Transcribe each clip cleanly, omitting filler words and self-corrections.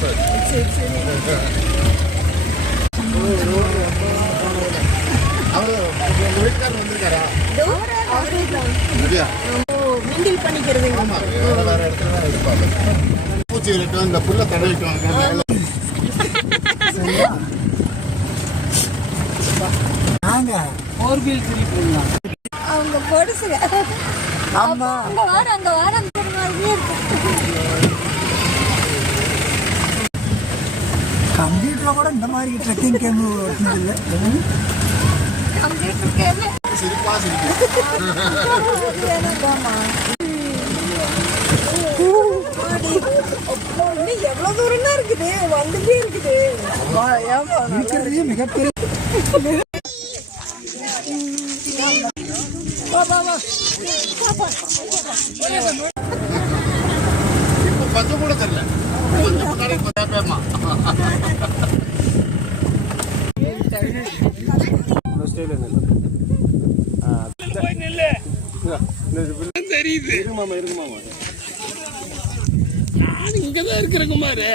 வருஷம். வீட்டுக்காரர் வந்திருக்காரா? மிங்கில் பண்ணிக்கிறது. ஆமா, வேற இடத்துல தான் இருப்பாங்க. பூச்சி விரட்டும், இந்த புல்ல தடவிக்கும். அவங்க பொடுசுங்க. ஆமா, அங்க வாரம் கம்ப்யூட்டர்ல கூட இந்த மாதிரி ட்ரெக்கிங் கேம் இல்லை. கம்ப்யூட்டர் கேம் சிரிப்பா சிரிக்கும். எவ்வளவு தூரம் தான் இருக்குது, வந்துட்டே இருக்குது. இருக்கிறதே மிகப்பெரிய இப்ப கொஞ்சம் கூட தெரியல. கொஞ்சம் முன்னாடி பேமா தெரியுது. இருக்குமாமா நான் இங்கதான் இருக்கிற குமாரு.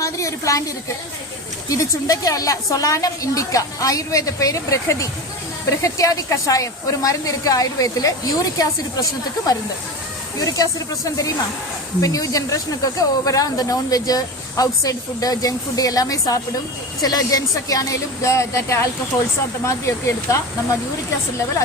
மாதிரி ஒரு பிளான்ட் இருக்கு. இது சுண்டைக்காய் அல்ல, சொலானம் இண்டிகா. ஆயுர்வேத பேரு பிரகத்யாதி கஷாயம். ஒரு மருந்து இருக்கு ஆயுர்வேதத்துல. யூரிக் ஆசிட் பிரச்சனத்துக்கு மருந்து. யூரிக் ஆசிட் பிரச்சனை தெரியுமா? இப்ப நியூ ஜெனரேஷனுக்கு ஓவரா அந்த non veg, outside food, junk food எல்லாமே சாப்பிடும். சில ஜென்ஸொക്കെ ആണെങ്കിലും ஆல்கஹால்ஸ் அந்த மாதிரி ഒക്കെ எடுத்தா நம்ம யூரிக் ஆசிட் லெவல்